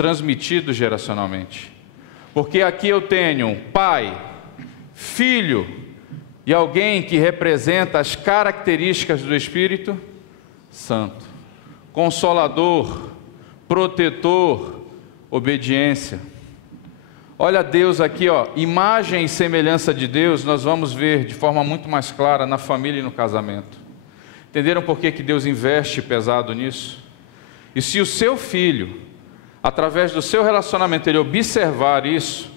transmitidos geracionalmente. Porque aqui eu tenho pai, filho e alguém que representa as características do Espírito Santo. Consolador, protetor, obediência. Olha Deus aqui, ó, imagem e semelhança de Deus, nós vamos ver de forma muito mais clara na família e no casamento. Entenderam por que Deus investe pesado nisso? E se o seu filho, através do seu relacionamento, ele observar isso,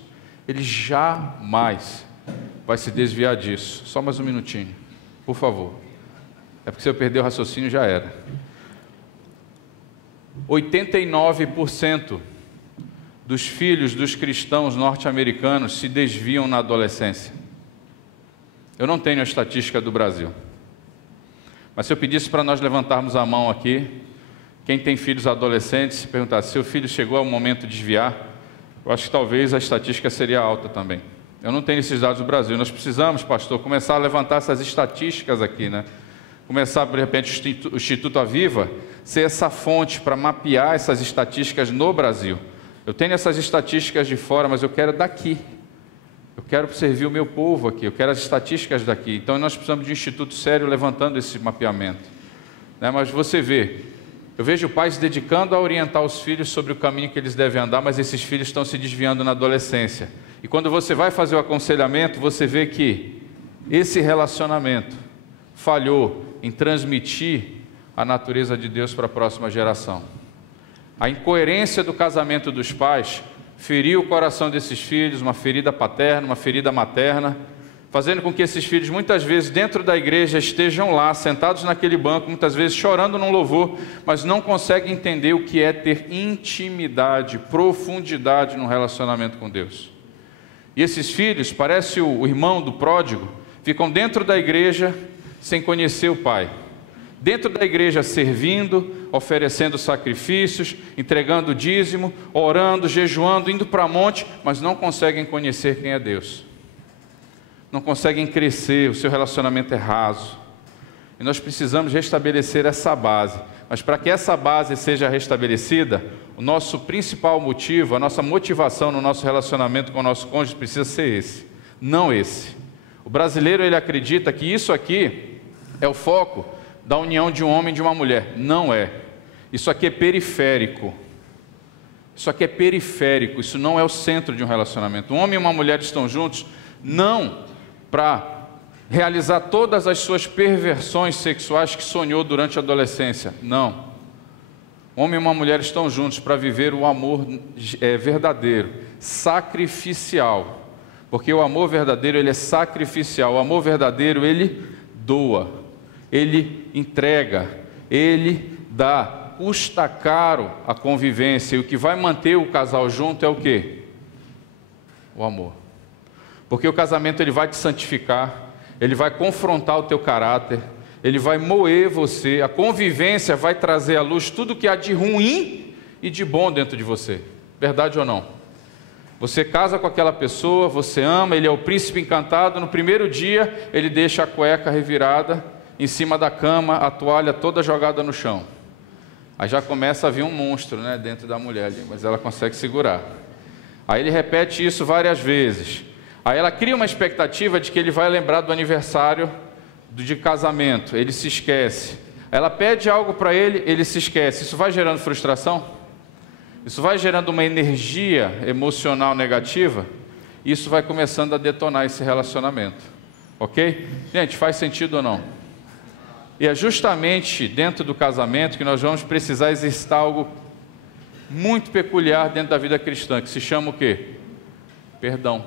ele jamais vai se desviar disso. Só mais um minutinho, por favor. É porque se eu perder o raciocínio já era. 89% dos filhos dos cristãos norte-americanos se desviam na adolescência. Eu não tenho a estatística do Brasil. Mas se eu pedisse para nós levantarmos a mão aqui, quem tem filhos adolescentes, se perguntasse, seu filho chegou ao momento de desviar, eu acho que talvez a estatística seria alta também. Eu não tenho esses dados do Brasil. Nós precisamos, pastor, começar a levantar essas estatísticas aqui, né? Começar, de repente, o Instituto Aviva ser essa fonte para mapear essas estatísticas no Brasil. Eu tenho essas estatísticas de fora, mas eu quero daqui. Eu quero servir o meu povo aqui, eu quero as estatísticas daqui. Então nós precisamos de um instituto sério levantando esse mapeamento. Né? Mas você vê, eu vejo pais dedicando a orientar os filhos sobre o caminho que eles devem andar, mas esses filhos estão se desviando na adolescência. E quando você vai fazer o aconselhamento, você vê que esse relacionamento falhou em transmitir a natureza de Deus para a próxima geração. A incoerência do casamento dos pais feriu o coração desses filhos, uma ferida paterna, uma ferida materna, fazendo com que esses filhos, muitas vezes, dentro da igreja, estejam lá, sentados naquele banco, muitas vezes chorando num louvor, mas não conseguem entender o que é ter intimidade, profundidade no relacionamento com Deus. E esses filhos, parece o irmão do pródigo, ficam dentro da igreja sem conhecer o pai. Dentro da igreja servindo, oferecendo sacrifícios, entregando dízimo, orando, jejuando, indo para monte, mas não conseguem conhecer quem é Deus. Não conseguem crescer, o seu relacionamento é raso. E nós precisamos restabelecer essa base. Mas para que essa base seja restabelecida, o nosso principal motivo, a nossa motivação no nosso relacionamento com o nosso cônjuge precisa ser esse, não esse. O brasileiro, ele acredita que isso aqui é o foco da união de um homem e de uma mulher. Não é. Isso aqui é periférico. Isso aqui é periférico, isso não é o centro de um relacionamento. Um homem e uma mulher estão juntos não para realizar todas as suas perversões sexuais que sonhou durante a adolescência. Não. Um homem e uma mulher estão juntos para viver o amor verdadeiro, sacrificial. Porque o amor verdadeiro, ele é sacrificial. O amor verdadeiro, ele doa. Ele entrega, ele dá, custa caro a convivência, e o que vai manter o casal junto é o quê? O amor. Porque o casamento, ele vai te santificar, ele vai confrontar o teu caráter, ele vai moer você, a convivência vai trazer à luz tudo que há de ruim e de bom dentro de você, verdade ou não? Você casa com aquela pessoa, você ama, ele é o príncipe encantado, no primeiro dia ele deixa a cueca revirada, em cima da cama, a toalha toda jogada no chão. Aí já começa a vir um monstro, né, dentro da mulher ali, mas ela consegue segurar. Aí ele repete isso várias vezes. Aí ela cria uma expectativa de que ele vai lembrar do aniversário de casamento, ele se esquece. Ela pede algo para ele, ele se esquece. Isso vai gerando frustração? Isso vai gerando uma energia emocional negativa? E isso vai começando a detonar esse relacionamento. Ok? Gente, faz sentido ou não? E é justamente dentro do casamento que nós vamos precisar exercitar algo muito peculiar dentro da vida cristã, que se chama o quê? Perdão.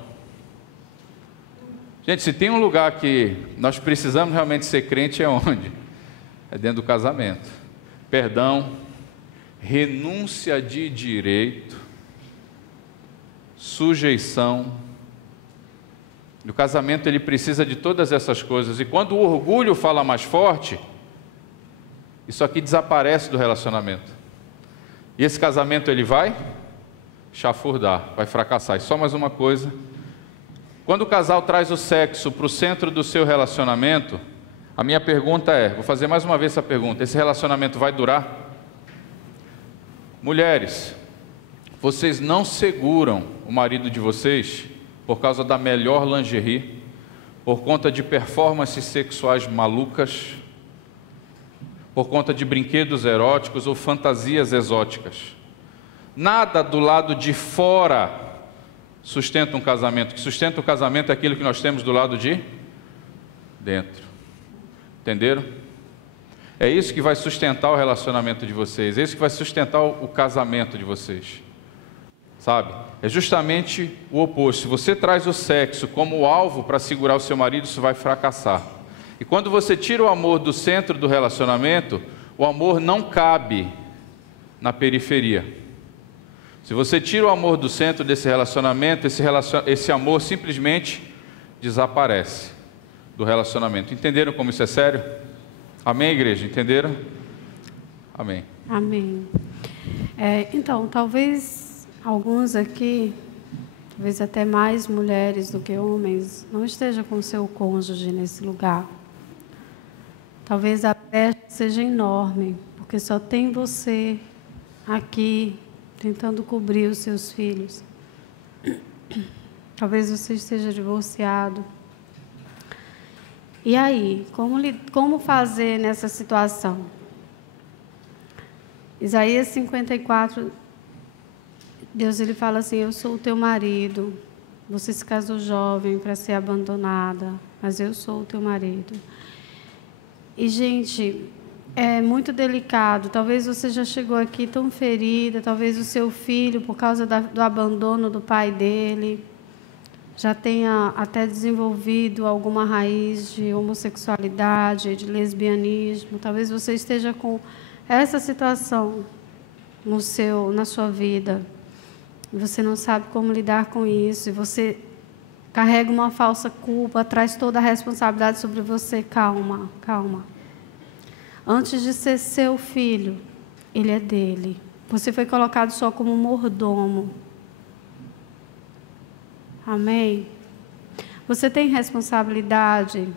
Gente, se tem um lugar que nós precisamos realmente ser crente, é onde? É dentro do casamento. Perdão, renúncia de direito, sujeição. O casamento, ele precisa de todas essas coisas. E quando o orgulho fala mais forte, isso aqui desaparece do relacionamento. E esse casamento, ele vai chafurdar, vai fracassar. E só mais uma coisa. Quando o casal traz o sexo para o centro do seu relacionamento, a minha pergunta é, vou fazer mais uma vez essa pergunta, esse relacionamento vai durar? Mulheres, Vocês não seguram o marido de vocês por causa da melhor lingerie, por conta de performances sexuais malucas, por conta de brinquedos eróticos ou fantasias exóticas. Nada do lado de fora sustenta um casamento. O que sustenta o casamento é aquilo que nós temos do lado de dentro. Entenderam? É isso que vai sustentar o relacionamento de vocês, é isso que vai sustentar o casamento de vocês. Sabe? É justamente o oposto. Se você traz o sexo como alvo para segurar o seu marido, isso vai fracassar. E quando você tira o amor do centro do relacionamento, o amor não cabe na periferia. Se você tira o amor do centro desse relacionamento, esse amor simplesmente desaparece do relacionamento. Entenderam como isso é sério? Amém, igreja? Entenderam? Amém. Amém. Então, talvez alguns aqui, talvez até mais mulheres do que homens, não estejam com seu cônjuge nesse lugar. Talvez a brecha seja enorme, porque só tem você aqui tentando cobrir os seus filhos. Talvez você esteja divorciado. E aí, como fazer nessa situação? Isaías 54, Deus ele fala assim: eu sou o teu marido, você se casou jovem para ser abandonada, mas eu sou o teu marido. E, gente, é muito delicado. Talvez você já chegou aqui tão ferida, talvez o seu filho, por causa do abandono do pai dele, já tenha até desenvolvido alguma raiz de homossexualidade, de lesbianismo. Talvez você esteja com essa situação na sua vida. E você não sabe como lidar com isso. E você carrega uma falsa culpa, traz toda a responsabilidade sobre você. Calma, calma. Antes de ser seu filho, ele é dele. Você foi colocado só como mordomo. Amém? Você tem responsabilidade,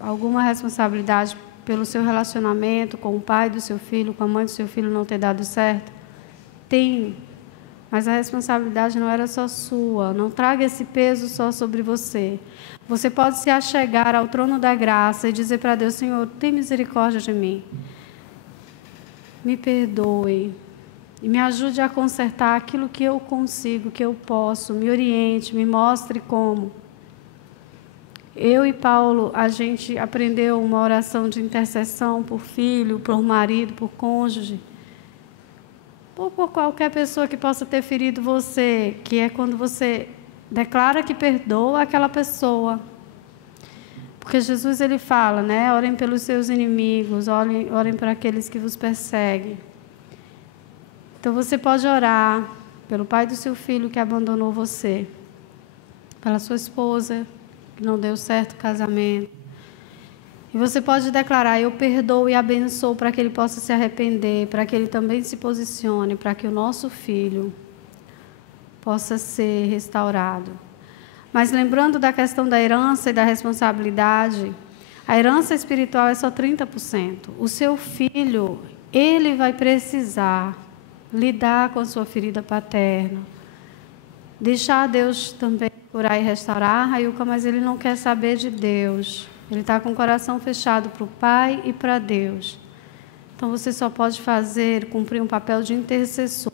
alguma responsabilidade pelo seu relacionamento com o pai do seu filho, com a mãe do seu filho não ter dado certo? Tem, mas a responsabilidade não era só sua. Não traga esse peso só sobre você. Você pode se achegar ao trono da graça e dizer para Deus: Senhor, tem misericórdia de mim. Me perdoe. E me ajude a consertar aquilo que eu consigo, que eu posso. Me oriente, me mostre como. Eu e Paulo, a gente aprendeu uma oração de intercessão por filho, por marido, por cônjuge. Por qualquer pessoa que possa ter ferido você, que é quando você declara que perdoa aquela pessoa. Porque Jesus ele fala, né? Orem pelos seus inimigos, orem por aqueles que vos perseguem. Então você pode orar pelo pai do seu filho que abandonou você, pela sua esposa que não deu certo o casamento. E você pode declarar: eu perdoo e abençoo, para que ele possa se arrepender, para que ele também se posicione, para que o nosso filho possa ser restaurado. Mas lembrando da questão da herança e da responsabilidade, a herança espiritual é só 30%. O seu filho, ele vai precisar lidar com a sua ferida paterna, deixar Deus também curar e restaurar. Raiuca, mas ele não quer saber de Deus. Ele está com o coração fechado para o Pai e para Deus. Então você só pode cumprir um papel de intercessor.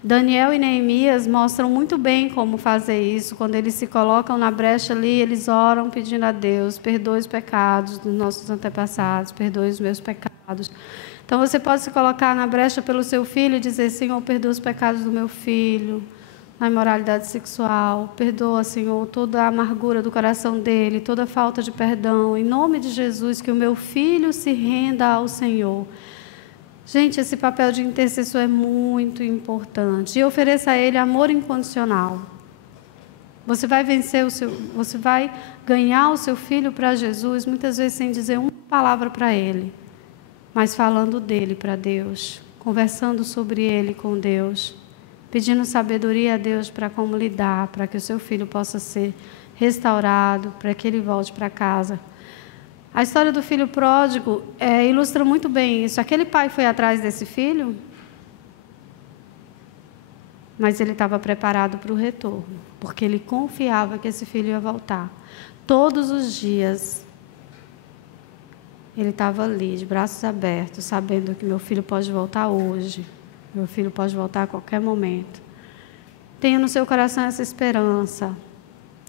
Daniel e Neemias mostram muito bem como fazer isso. Quando eles se colocam na brecha ali, eles oram pedindo a Deus: perdoe os pecados dos nossos antepassados, perdoe os meus pecados. Então você pode se colocar na brecha pelo seu filho e dizer: Senhor, perdoa os pecados do meu filho, na imoralidade sexual. Perdoa, Senhor, toda a amargura do coração dele, toda a falta de perdão. Em nome de Jesus, que o meu filho se renda ao Senhor. Gente, esse papel de intercessor é muito importante. E ofereça a ele amor incondicional. Você vai você vai ganhar o seu filho para Jesus, muitas vezes sem dizer uma palavra para ele, mas falando dele para Deus, conversando sobre ele com Deus, pedindo sabedoria a Deus para como lidar, para que o seu filho possa ser restaurado, para que ele volte para casa. A história do filho pródigo ilustra muito bem isso. Aquele pai foi atrás desse filho? mas ele estava preparado para o retorno, porque ele confiava que esse filho ia voltar. Todos os dias, ele estava ali, de braços abertos, sabendo que meu filho pode voltar hoje, meu filho pode voltar a qualquer momento. Tenha no seu coração essa esperança.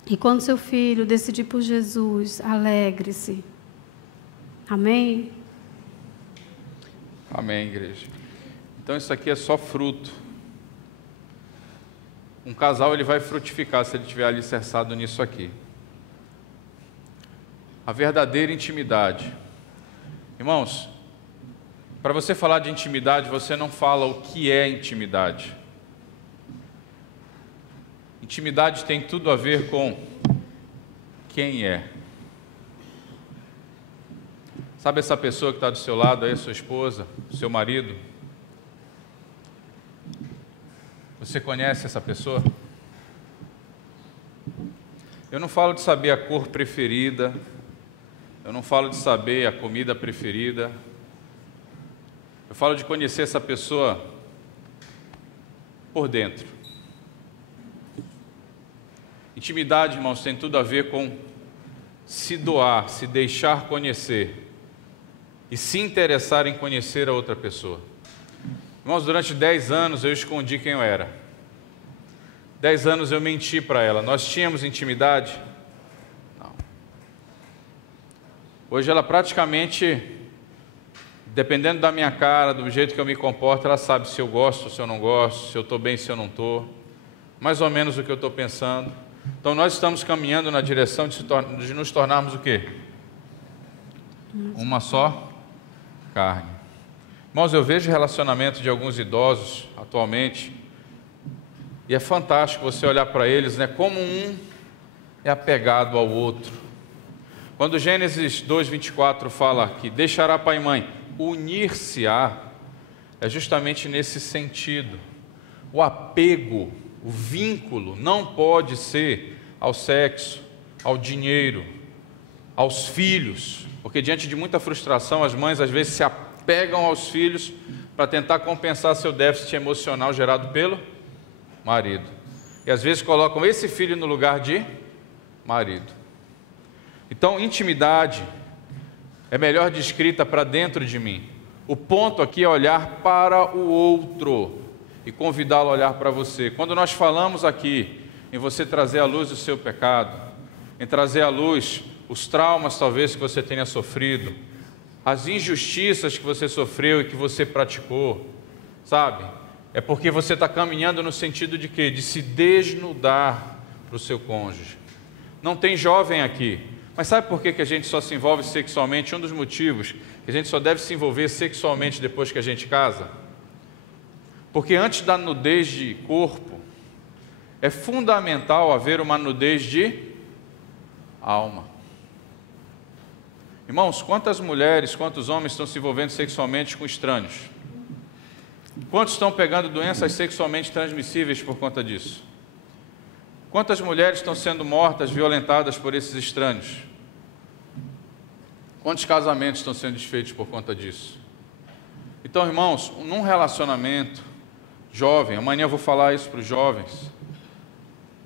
E quando seu filho decidir por Jesus, alegre-se. Amém? Amém, igreja. Então isso aqui é só fruto. Um casal ele vai frutificar se ele estiver alicerçado nisso aqui. A verdadeira intimidade. Irmãos, para você falar de intimidade, você não fala o que é intimidade. Intimidade tem tudo a ver com quem é. Sabe essa pessoa que está do seu lado aí, sua esposa, seu marido? Você conhece essa pessoa? Eu não falo de saber a cor preferida, eu não falo de saber a comida preferida, eu falo de conhecer essa pessoa por dentro. Intimidade, irmãos, tem tudo a ver com se doar, se deixar conhecer e se interessar em conhecer a outra pessoa. Irmãos, durante 10 anos eu escondi quem eu era. 10 anos eu menti para ela. Nós tínhamos intimidade? Não. Hoje ela praticamente, dependendo da minha cara, do jeito que eu me comporto, ela sabe se eu gosto, se eu não gosto, se eu estou bem, se eu não estou. Mais ou menos o que eu estou pensando. Então nós estamos caminhando na direção de nos tornarmos o quê? Uma só carne. Irmãos, eu vejo relacionamento de alguns idosos atualmente e é fantástico você olhar para eles, né? Como um é apegado ao outro. Quando Gênesis 2:24 fala que deixará pai e mãe, unir-se-á, é justamente nesse sentido. O apego, o vínculo não pode ser ao sexo, ao dinheiro, aos filhos, porque diante de muita frustração as mães às vezes se apegam aos filhos para tentar compensar seu déficit emocional gerado pelo marido. E às vezes colocam esse filho no lugar de marido. Então, intimidade é melhor descrita para dentro de mim. O ponto aqui é olhar para o outro e convidá-lo a olhar para você. Quando nós falamos aqui em você trazer à luz o seu pecado, em trazer à luz os traumas talvez que você tenha sofrido, as injustiças que você sofreu e que você praticou, sabe? É porque você está caminhando no sentido de quê? De se desnudar para o seu cônjuge. Não tem jovem aqui, mas sabe por que a gente só se envolve sexualmente? Um dos motivos que a gente só deve se envolver sexualmente depois que a gente casa? Porque antes da nudez de corpo, é fundamental haver uma nudez de alma. Irmãos, quantas mulheres, quantos homens estão se envolvendo sexualmente com estranhos? Quantos estão pegando doenças sexualmente transmissíveis por conta disso? Quantas mulheres estão sendo mortas, violentadas por esses estranhos? Quantos casamentos estão sendo desfeitos por conta disso? Então, irmãos, num relacionamento jovem, amanhã eu vou falar isso para os jovens,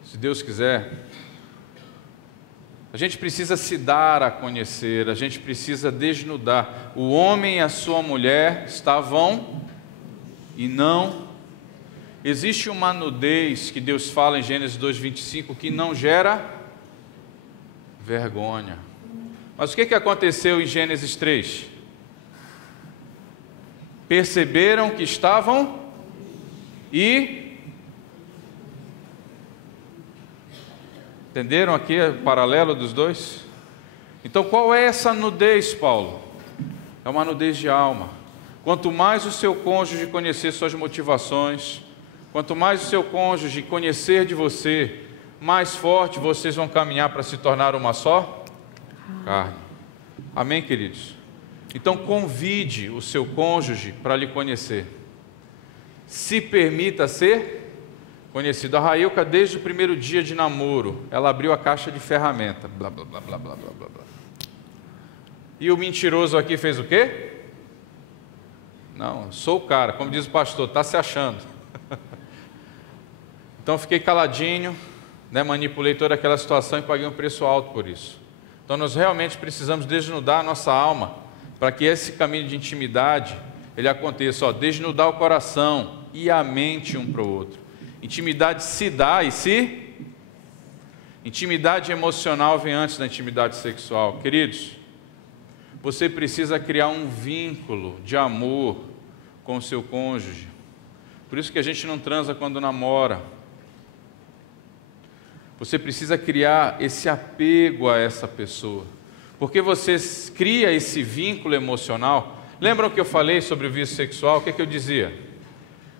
se Deus quiser, a gente precisa se dar a conhecer, a gente precisa desnudar. O homem e a sua mulher estavam e não. Existe uma nudez que Deus fala em Gênesis 2:25 que não gera vergonha. Mas o que aconteceu em Gênesis 3? Perceberam que estavam e... Entenderam aqui o paralelo dos dois? Então qual é essa nudez, Paulo? É uma nudez de alma. Quanto mais o seu cônjuge conhecer suas motivações, quanto mais o seu cônjuge conhecer de você, mais forte vocês vão caminhar para se tornar uma só carne. Amém, queridos? Então convide o seu cônjuge para lhe conhecer. Se permita ser conhecido. A Railca, desde o primeiro dia de namoro, ela abriu a caixa de ferramenta. Blá, blá, blá, blá, blá, blá, blá. E o mentiroso aqui fez o quê? Não, sou o cara, como diz o pastor, está se achando. Então fiquei caladinho, né, manipulei toda aquela situação e paguei um preço alto por isso. Então nós realmente precisamos desnudar a nossa alma para que esse caminho de intimidade ele aconteça. Desnudar o coração e a mente um para o outro. Intimidade se dá e se... Intimidade emocional vem antes da intimidade sexual. Queridos, você precisa criar um vínculo de amor com o seu cônjuge. Por isso que a gente não transa quando namora. Você precisa criar esse apego a essa pessoa. Porque você cria esse vínculo emocional. Lembram que eu falei sobre o vício sexual? O que eu dizia?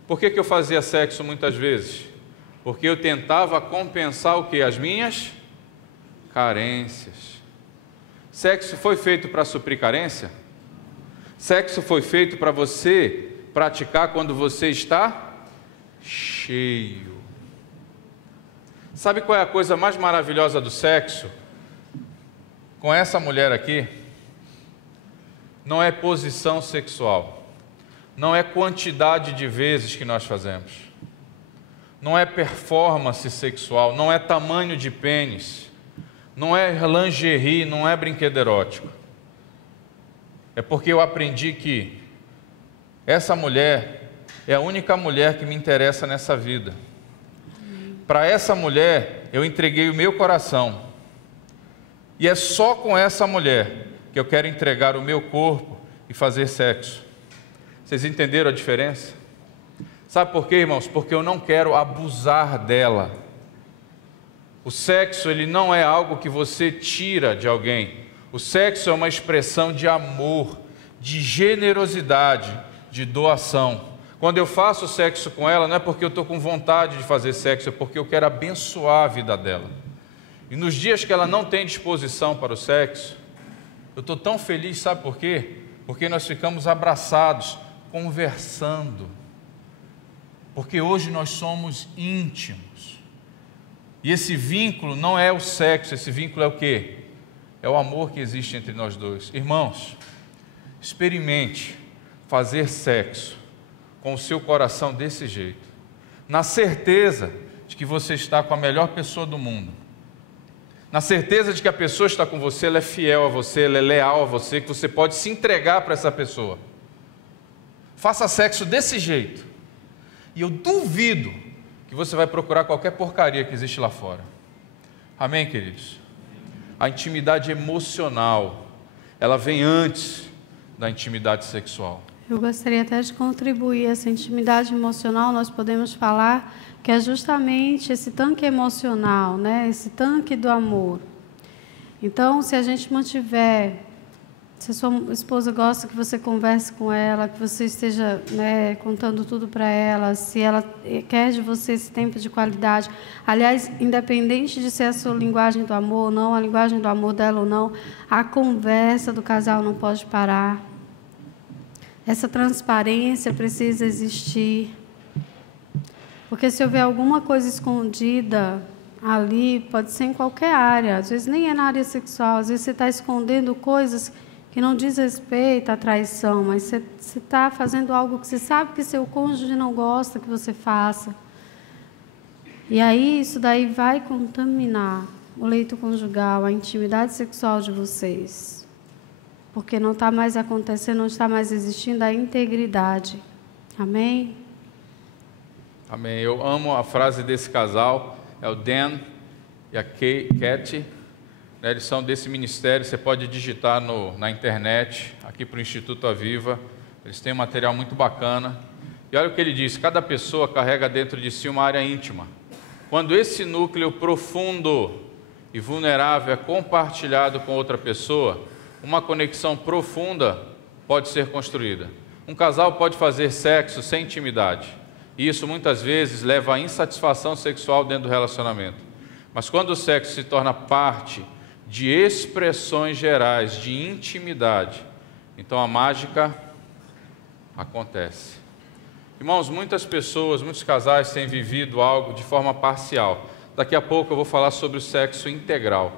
Por que eu fazia sexo muitas vezes? Porque eu tentava compensar o quê? As minhas carências. Sexo foi feito para suprir carência? Sexo foi feito para você praticar quando você está cheio. Sabe qual é a coisa mais maravilhosa do sexo? Com essa mulher aqui, não é posição sexual, não é quantidade de vezes que nós fazemos. Não é performance sexual, não é tamanho de pênis, não é lingerie, não é brinquedo erótico. É porque eu aprendi que essa mulher é a única mulher que me interessa nessa vida. Para essa mulher, eu entreguei o meu coração. E é só com essa mulher que eu quero entregar o meu corpo e fazer sexo. Vocês entenderam a diferença? Sabe por quê, irmãos? Porque eu não quero abusar dela. O sexo, ele não é algo que você tira de alguém. O sexo é uma expressão de amor, de generosidade, de doação. Quando eu faço sexo com ela, não é porque eu estou com vontade de fazer sexo, é porque eu quero abençoar a vida dela. E nos dias que ela não tem disposição para o sexo, eu estou tão feliz, sabe por quê? Porque nós ficamos abraçados, conversando. Porque hoje nós somos íntimos. E esse vínculo não é o sexo, esse vínculo é o quê? É o amor que existe entre nós dois. Irmãos, experimente fazer sexo com o seu coração desse jeito, na certeza de que você está com a melhor pessoa do mundo, na certeza de que a pessoa está com você, ela é fiel a você, ela é leal a você, que você pode se entregar para essa pessoa. Faça sexo desse jeito. E eu duvido que você vai procurar qualquer porcaria que existe lá fora. Amém, queridos? A intimidade emocional, ela vem antes da intimidade sexual. Eu gostaria até de contribuir. Essa intimidade emocional, nós podemos falar que é justamente esse tanque emocional, né? Esse tanque do amor. Então, se a gente mantiver... Se a sua esposa gosta que você converse com ela, que você esteja, né, contando tudo para ela, se ela quer de você esse tempo de qualidade. Aliás, independente de ser a sua linguagem do amor ou não, a linguagem do amor dela ou não, a conversa do casal não pode parar. Essa transparência precisa existir. Porque se houver alguma coisa escondida ali, pode ser em qualquer área, às vezes nem é na área sexual, às vezes você está escondendo coisas que não diz respeito à traição, mas você está fazendo algo que você sabe que seu cônjuge não gosta que você faça. E aí isso daí vai contaminar o leito conjugal, a intimidade sexual de vocês. Porque não está mais acontecendo, não está mais existindo a integridade. Amém? Amém. Eu amo a frase desse casal, é o Dan e a Katy. Eles são desse ministério, você pode digitar na internet, aqui para o Instituto Aviva, eles têm um material muito bacana. E olha o que ele diz, cada pessoa carrega dentro de si uma área íntima. Quando esse núcleo profundo e vulnerável é compartilhado com outra pessoa, uma conexão profunda pode ser construída. Um casal pode fazer sexo sem intimidade, e isso muitas vezes leva à insatisfação sexual dentro do relacionamento. Mas quando o sexo se torna parte de expressões gerais de intimidade, então a mágica acontece. Irmãos, muitas pessoas, muitos casais têm vivido algo de forma parcial. Daqui a pouco eu vou falar sobre o sexo integral.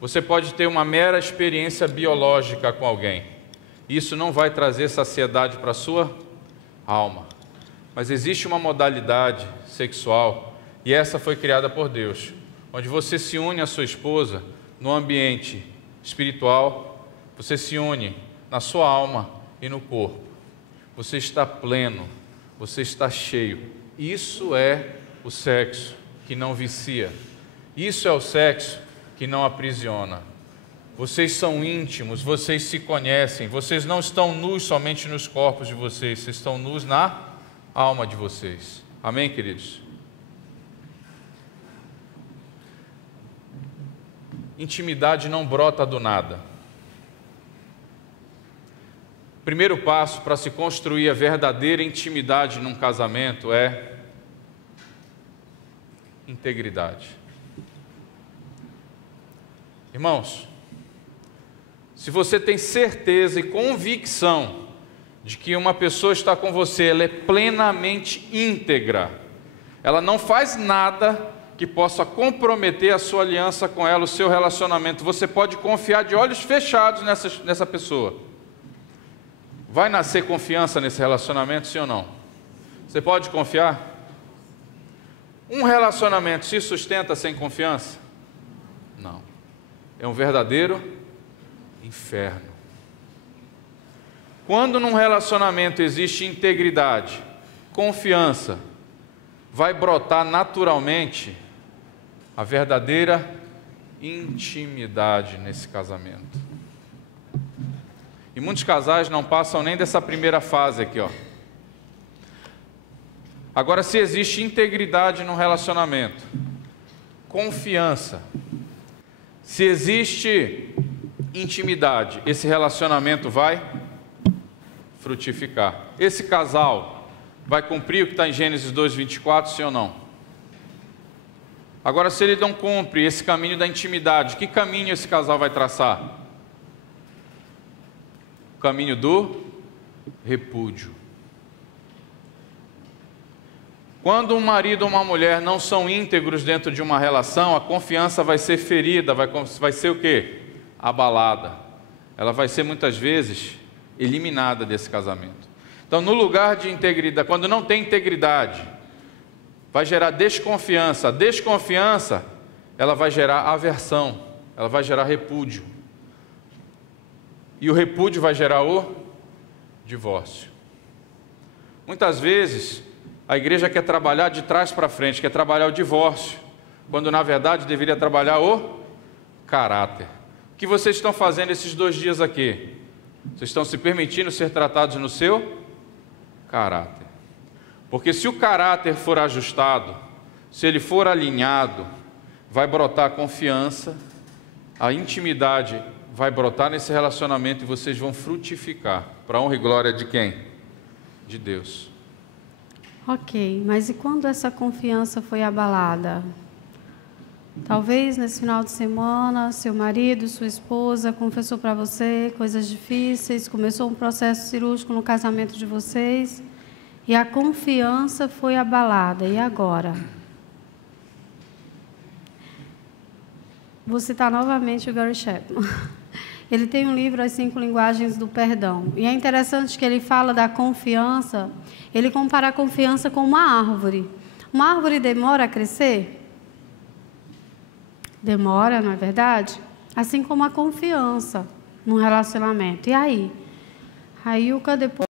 Você pode ter uma mera experiência biológica com alguém. Isso não vai trazer saciedade para a sua alma. Mas existe uma modalidade sexual, e essa foi criada por Deus, onde você se une à sua esposa no ambiente espiritual, você se une na sua alma e no corpo. Você está pleno, você está cheio. Isso é o sexo que não vicia. Isso é o sexo que não aprisiona. Vocês são íntimos, vocês se conhecem, vocês não estão nus somente nos corpos de vocês, vocês estão nus na alma de vocês. Amém, queridos? Intimidade não brota do nada. O primeiro passo para se construir a verdadeira intimidade num casamento é integridade. Irmãos, se você tem certeza e convicção de que uma pessoa está com você, ela é plenamente íntegra, ela não faz nada que possa comprometer a sua aliança com ela, o seu relacionamento, você pode confiar de olhos fechados nessa pessoa. Vai nascer confiança nesse relacionamento, sim ou não? Você pode confiar? Um relacionamento se sustenta sem confiança? Não. É um verdadeiro inferno. Quando num relacionamento existe integridade, confiança, vai brotar naturalmente a verdadeira intimidade nesse casamento. E muitos casais não passam nem dessa primeira fase aqui, ó. Agora, se existe integridade no relacionamento, confiança, se existe intimidade, esse relacionamento vai frutificar. Esse casal vai cumprir o que está em Gênesis 2:24, sim ou não? Agora, se ele não cumpre esse caminho da intimidade, que caminho esse casal vai traçar? O caminho do repúdio. Quando um marido ou uma mulher não são íntegros dentro de uma relação, a confiança vai ser ferida, vai ser o quê? Abalada. Ela vai ser muitas vezes eliminada desse casamento. Então, no lugar de integridade, quando não tem integridade, vai gerar desconfiança. A desconfiança, ela vai gerar aversão, ela vai gerar repúdio. E o repúdio vai gerar o divórcio. Muitas vezes, a igreja quer trabalhar de trás para frente, quer trabalhar o divórcio, quando na verdade deveria trabalhar o caráter. O que vocês estão fazendo esses 2 dias aqui? Vocês estão se permitindo ser tratados no seu caráter. Porque se o caráter for ajustado, se ele for alinhado, vai brotar a confiança, a intimidade vai brotar nesse relacionamento e vocês vão frutificar. Para a honra e glória de quem? De Deus. Ok, mas e quando essa confiança foi abalada? Talvez nesse final de semana, seu marido, sua esposa confessou para você coisas difíceis, começou um processo cirúrgico no casamento de vocês e a confiança foi abalada. E agora? Vou citar novamente o Gary Chapman. Ele tem um livro, As 5 Linguagens do Perdão. E é interessante que ele fala da confiança, ele compara a confiança com uma árvore. Uma árvore demora a crescer? Demora, não é verdade? Assim como a confiança num relacionamento. E aí? A Ilka depois